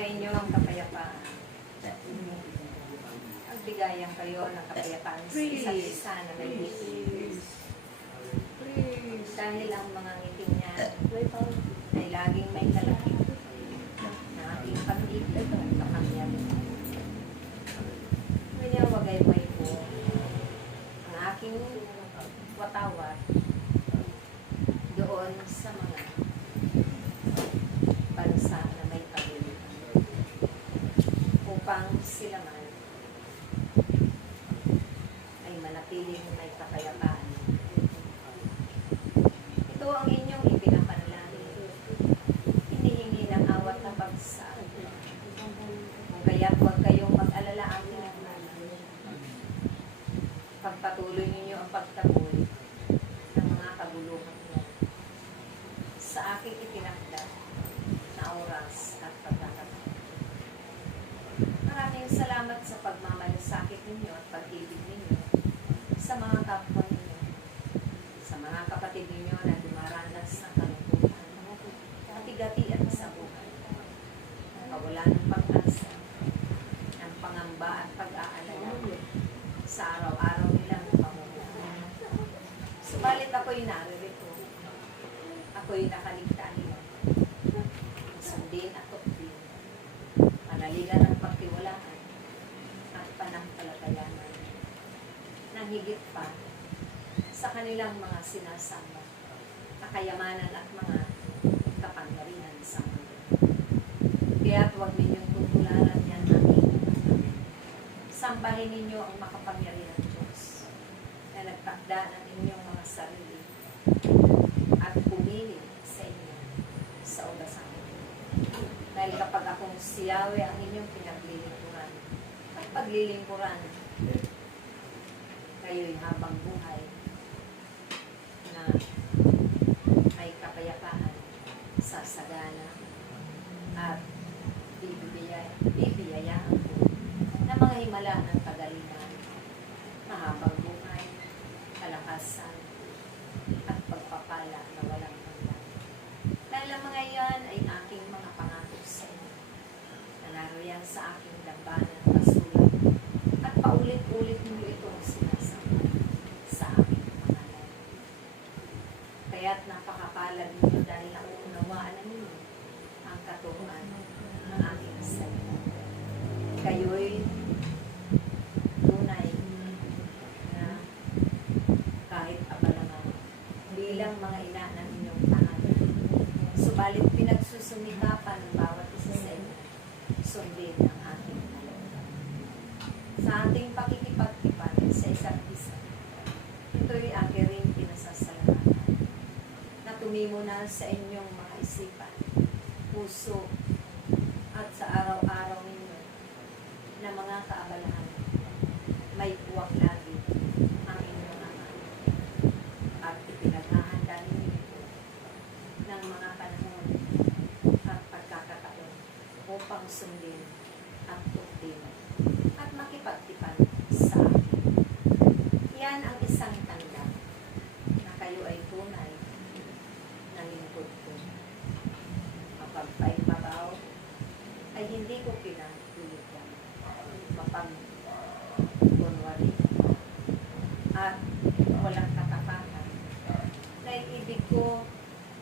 Sumayin niyo ang kapayapaan. Magbigayan kayo ng kapayapaan sa isa't isa na may ngiti. Dahil ang mga ngiti niya ay laging may kalakip na ating pag-ibig at kapangyarihan. Winawagay-way po ang aking watawat doon sa mga bansa na may pag-ibig upang sila man ay manatiling may kapayapaan. Ito ang inyong ipinapanalangin. Hinihingi ng awat na pagsaan. Kung kaya't huwag kayong mag-alala ang pagpatuloy ninyo ang pagtaboy ng mga kaguluhan niyo sa aking itinakda na oras at pagkakataon. Maraming salamat sa pagmamalasakit ninyo at pag-ibig ninyo sa mga kapwa ninyo, sa mga kapatid ninyo na dumaranas ng kalungkutan, katigatian sa buhay, ang kawalan ng pag-asa, ang pangamba at pag-aalala sa araw-araw nilang pamumuhay. Subalit ako'y naririto. Ako'y nakaligtaan niyo. Sundin at tuktin. Panaligan ng pagtiwalaan at panampalatayanan. Nang higit pa sa kanilang mga sinasamba, kakayamanan at mga kapangyarihan sa mundo. Kaya't huwag ninyong tutularan yan aking sambahin ninyo ang makapangyarihan Diyos na nagtakda ng inyong mga sarili at pumili sa inyo sa ugasan. Dahil kapag akong si Yahweh ang inyong pinaglilingkuran at paglilingkuran, kayo'y habang buhay na may kapayapaan sa sagana at bibiyayaan ko na mga himala ng kagalingan, mahabang buhay, kalakasan, at pagpapala na walang hanggan. Dahil ang mga iyan ay aking mga pangako sa inyo, na naroyan sa aking dambanan pasulat, at paulit-ulit ninyo itong sinasama sa aking pangalan. Kaya't napakapalad ninyo dahil naunawaan na ninyo ang katuruan ng aking salita. Kayo'y tunay na kahit abalangan bilang mga ina ng inyong tahanan. Subalit pinagsusumikapan ng bawat isa sa inyo, sundin ang ating kalooban. Sa ating pakikipagtipan sa isa't isa, ito'y aking rin pinasasalamatan na tumimo na sa inyong mga isipan, puso, at sa araw-araw ninyo na mga kaabalahan, may puwak lagi ang inyong ama at ipinaghahanda ninyo ito ng mga panahon at pagkakataon upang sundin at tuktin at makipagtipan sa akin. Yan ang isang tanda na kayo ay tunay na lingkod ko. Mapagpaibabaw ay hindi ko pinatulitan. Mapag-kunwari at walang katapatan. Dahil ibig ko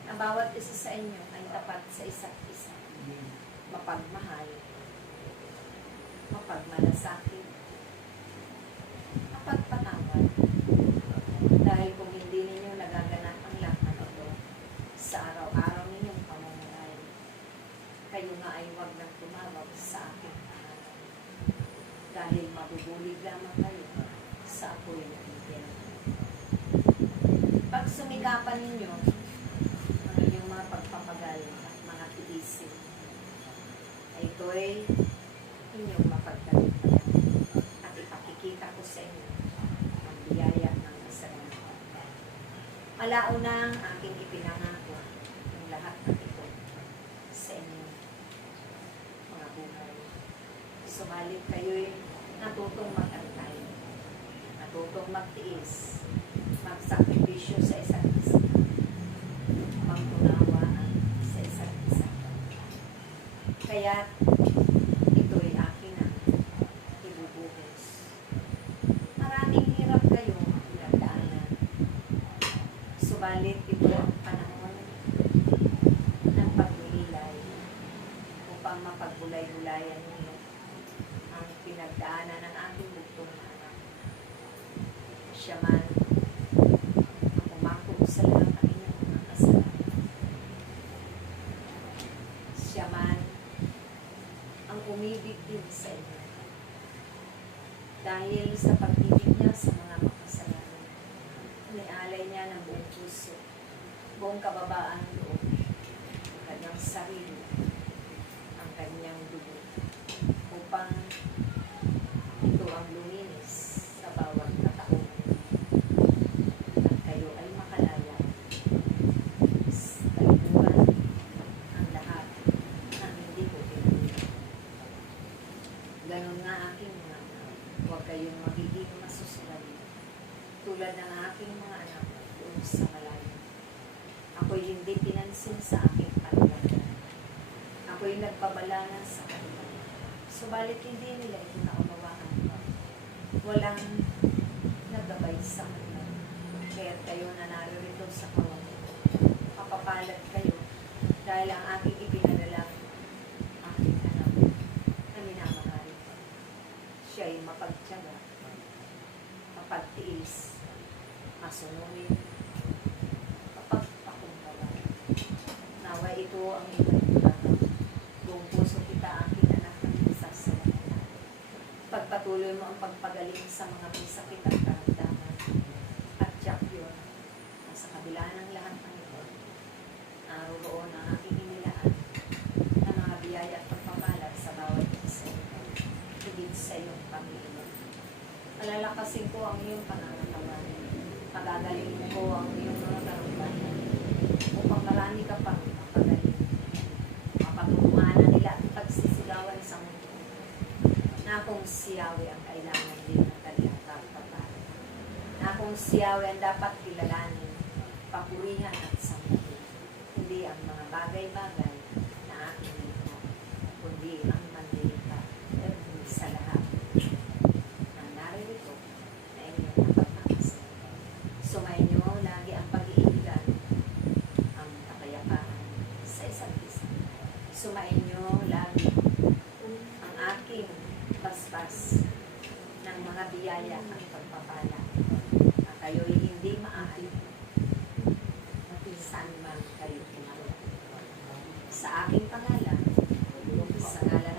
na bawat isa sa inyo ay tapat sa isa't isa. Mapagmahal, mapagmalasakit, mapagpatawad. Dahil kung hindi ninyo nagaganap ang lahat ng ito sa araw-araw ninyong pamumuhay, kayo nga ay huwag nang tumawag sa akin. Dahil mabubulig lamang kayo sa apoy ng impyerno. Pag sumikapan ninyo ang inyong mga pagpapagal at mga tiisin, ay ito'y inyong mapagdalitan at ipakikita ko sa inyo ang biyaya ng kasalanan. Malao na ang aking ipinangako ng lahat ng ito sa inyo, mga buhay. Sumalit kayo'y natutong mag-antay, natutong magtiis, magsakripisyo sa isa't isa, magtunawaan sa isa't isa. Kaya Subalit ito ang panahon ng pagnilay upang mapagbulay-bulayan niyo ang pinagdaanan ng aking bugtong na anak. Siya man ang umakot sa lahat ng inyong mga kasalanan. Siya man ang umibig din sa inyo. Dahil sa pag-ibig niya sa mga makasalanan, nialay niya ng buong puso, buong kababaan ng loob, ang kanyang sarili, ang kanyang dugo, upang ito ang luminis sa bawat kataon at kayo ay makalaya sa kalibutan ang lahat ng hindi ko pinagin. Ganon nga aking mga anak, huwag kayong magiging masusunod tulad ng aking mga anak doon sa malayo. Ako'y hindi pinansin sa aking panawagan. Ako'y nagpabalanan sa kanila. Subalit hindi nila ito naunawaan. Walang nagabay sa kanila. Kaya't kayo na naririto sa kawang ito. Mapapalad kayo dahil ang aking ipinadalang aking anak na minamahal. Siya'y mapagtiyaga, mapagtiis, masunurin, mapagpakumbaba. Nawa ito ang ipagpapagawa. Buong puso kita aking anak ng nagsasalamat. Pagpatuloy mo ang pagpagaling sa mga may sakit at karamdaman. At tiyak yun, na sa kabila ng lahat ng ito, naroon ang aking inilaan na mga biyaya at pagpapalad sa bawat isa. Higit sa iyong Panginoon. Palalakasin ko ang iyong panangatawan. Pagagalingin ko ang iyong mga karubayan upang marami ka pang mapagaling. Mapagmumana nila at pagsisigawan sa mundo na kung si Yahweh ang kailangan din ng kanilang kapataran. Na kung si Yahweh ang dapat kilalanin, papurihan at sambahin. Hindi ang mga bagay-bagay na aking ito, kundi ang mandirika sa lahat na naririto na inyong napagmamasan. Sumainyo lagi ang pag-iibigan, ang kapayapaan sa isa't isa. Sumainyo lagi ang aking basbas ng mga biyaya at pagpapala na kayo'y hindi maaari saan man kayo tumayo. Sa aking pangalan, sa ngalan